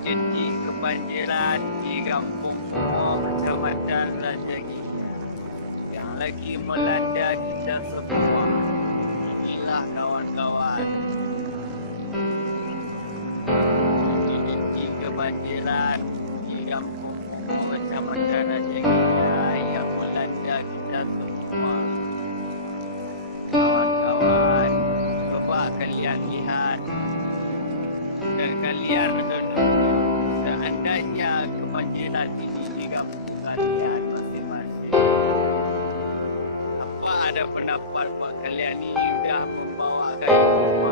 terjadi kebanjiran di kampung Kumo, Kecamatan Rajagi yang lagi melanda kita semua. Inilah kawan-kawan, terjadi kebanjiran di kampung Kumo, Kecamatan Rajagi yang melanda kita semua. Kawan-kawan, coba kalian lihat dan kalian renung, seandainya kebanjiran ini di kampung kalian masing-masing, apa ada pendapat buat kalian ini sudah membawa kayu rumah